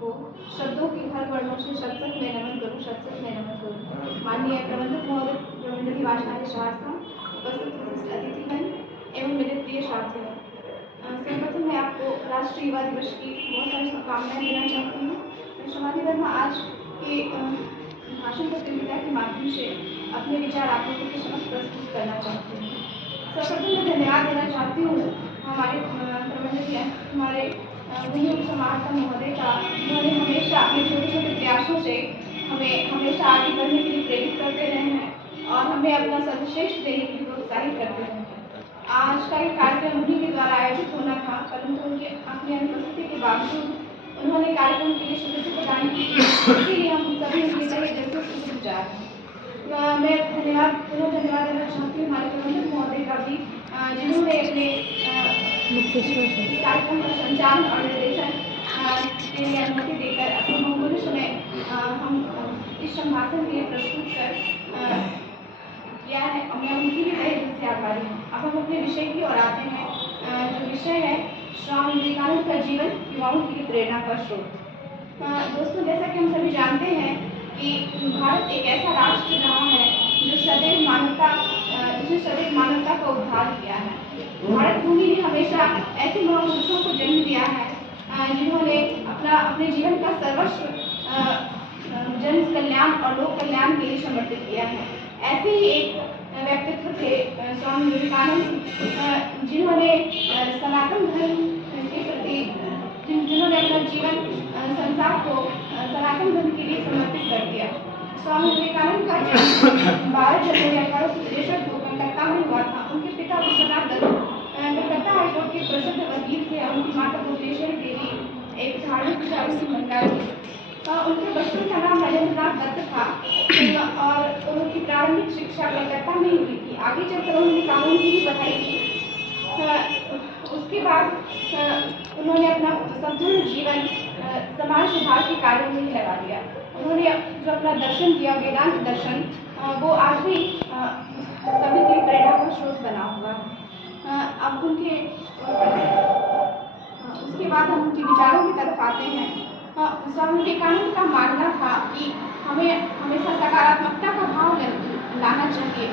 को शब्दों की हर वर्णों से शत शत में नमन करूँ, शत शत में नमन करूँ। माननीय प्रबंधक महोदय, प्रमंडलीय भाषणाधीश उपस्थित विशिष्ट अतिथिगण एवं मेरे प्रिय साथियों, सर्वप्रथम मैं आपको राष्ट्रीय युवा दिवस की बहुत सारी शुभकामनाएं देना चाहती हूँ। मैं समाधि वर्मा आज के भाषण प्रतियोगिता के माध्यम से अपने विचार आप लोगों के समक्ष प्रस्तुत करना चाहती हूँ। सर्वप्रथम मैं धन्यवाद देना चाहती हूँ हमारे प्रबंधक हमारे समाहर्ता महोदय का, जिन्होंने हमेशा अपने छोटे छोटे प्रयासों से हमें हमेशा आगे बढ़ने के लिए प्रेरित करते रहे हैं और हमें अपना सर्वश्रेष्ठ देने के लिए प्रोत्साहित करते रहे हैं। आज का ये कार्यक्रम उन्हीं के द्वारा आयोजित होना था, परंतु उनके अपनी अनुपस्थिति के बावजूद उन्होंने कार्यक्रम के लिए स्वीकृति प्रदान की, इसीलिए हम सभी उनके तहे दिल से शुक्रगुजार हैं। मैं पुनः धन्यवाद देना चाहती हूँ हमारे प्रबंधक महोदय का भी, जिन्होंने अपने कार्यक्रम का संचालन और निर्देशन के लिए अनुमति देकर अपने बहुमूल्य समय हम इस संभाषण के लिए प्रस्तुत कर किया है और मैं उनकी भी तहे दिल से आभारी हूँ। अब हम अपने विषय की ओर आते हैं, जो विषय है स्वामी विवेकानंद का जीवन युवाओं के लिए प्रेरणा का स्रोत। दोस्तों, जैसा कि हम सभी जानते हैं कि भारत एक ऐसा राष्ट्र रहा है जो सदैव मानवता का उद्धार किया है। भारत भूमि ने हमेशा ऐसे महापुरुषों को जन्म दिया है जिन्होंने अपने जीवन का सर्वस्व जन कल्याण और लोक कल्याण के लिए समर्पित किया है। ऐसे ही एक व्यक्तित्व थे स्वामी विवेकानंद, जिन्होंने सनातन धर्म के प्रति जिन्होंने अपना जीवन संसार को सनातन धर्म के लिए समर्पित कर दिया। स्वामी विवेकानंद का जन्म 12 जनवरी 1863 को कलकत्ता में हुआ था। उनके पिता विश्वनाथ दत्त कलकत्ता हाईकोर्ट के प्रसिद्ध वकील थे और उनकी माता भुवनेश्वरी देवी एक धार्मिक की महिला थी। उनके बचपन का नाम राजेंद्रनाथ दत्त था और उनकी प्रारंभिक शिक्षा कलकत्ता में ही हुई थी। आगे चलकर उन्होंने कानून की भी पढ़ाई की। उसके बाद उन्होंने अपना संपूर्ण जीवन समाज सुधार के कार्यों में लगा दिया। उन्होंने जो अपना दर्शन दिया, वेदांत दर्शन, वो आज भी सभी की प्रेरणा का स्रोत बना हुआ है। अब उसके बाद हम उनके विचारों की तरफ आते हैं। स्वामी विवेकानंद का मानना था कि हमें हमेशा सकारात्मकता का भाव लाना चाहिए।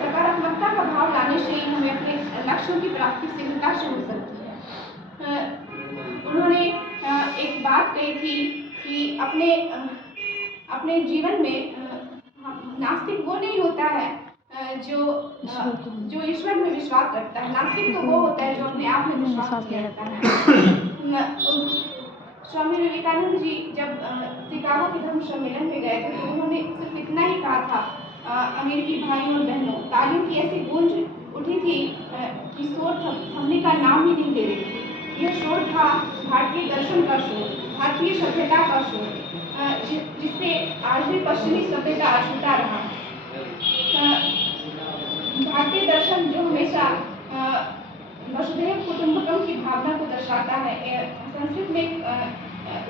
सकारात्मकता का भाव लाने से ही हमें अपने लक्ष्यों की प्राप्ति शीघ्रता से हो सकती है। उन्होंने एक बात कही थी कि अपने जीवन में नास्तिक वो नहीं होता है जो ईश्वर में विश्वास रखता है। नास्तिक तो वो होता है जो अपने आप में विश्वास नहीं रखता है। स्वामी विवेकानंद जी जब शिकागो के धर्म सम्मेलन में गए थे तो उन्होंने सिर्फ इतना ही कहा था, अमेरिकी भाइयों और बहनों, तालियों की ऐसी गूंज उठी थी कि शोर थमने का नाम ही नहीं ले रही थी। यह शोर था भारतीय दर्शन का शोर, भारतीय सभ्यता का शोर, जिससे आज भी पश्चिमी सभ्यता अछूता रहा। भारतीय दर्शन जो हमेशा वसुधैव कुटुंबकम की भावना को दर्शाता है। संस्कृत में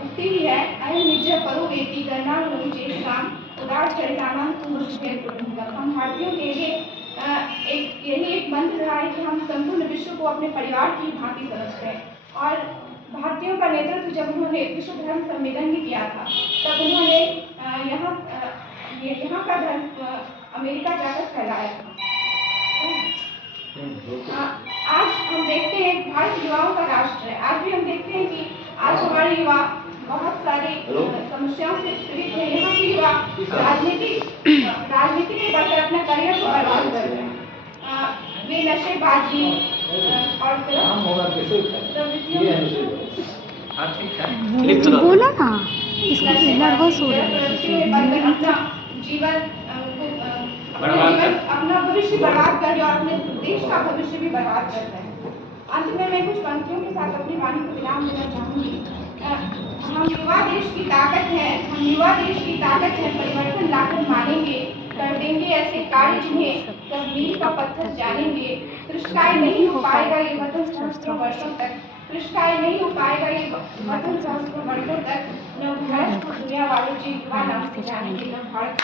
उक्ति भी है, अयं निज्य परो वेति गणनानुगुणी चेष्टाम उदार चरितानां तुम वसुधैव कुटुंबकम। हम भारतीयों के लिए यही एक मंत्र रहा है कि हम संपूर्ण विश्व को अपने परिवार की भांति समझते हैं। और भारतीयों का नेतृत्व जब उन्होंने विश्व धर्म सम्मेलन में किया था तब उन्होंने यहाँ का धर्म अमेरिका जाकर फैलाया था। आज हम देखते हैं भारत युवाओं का राष्ट्र है। आज भी हम देखते हैं कि आज हमारे युवा बहुत सारी समस्याओं से पीड़ित हैं। यहाँ के युवा राजनीति में बढ़कर अपना करियर को बर्बाद कर रहे हैं। वे नशेबाजी और बोला ना इसका नर्वस हो रहा है। अपना जीवन अपना भविष्य बर्बाद कर रहे और अपने देश का भविष्य भी बर्बाद कर रहे हैं। अंत में मैं कुछ पंक्तियों के साथ अपनी वाणी को विराम देना चाहूँगी। हम युवा देश की ताकत है, परिवर्तन लाकर मानेंगे, कर देंगे ऐसे कार्य जिन्हें सब मील का पत्थर जानेंगे। तृष्णाई नहीं हो पाएगा ये वतन सहस्त्रों वर्षों तक, न भारत को दुनिया वालों जी युवा नाम से जानेंगे, न भारत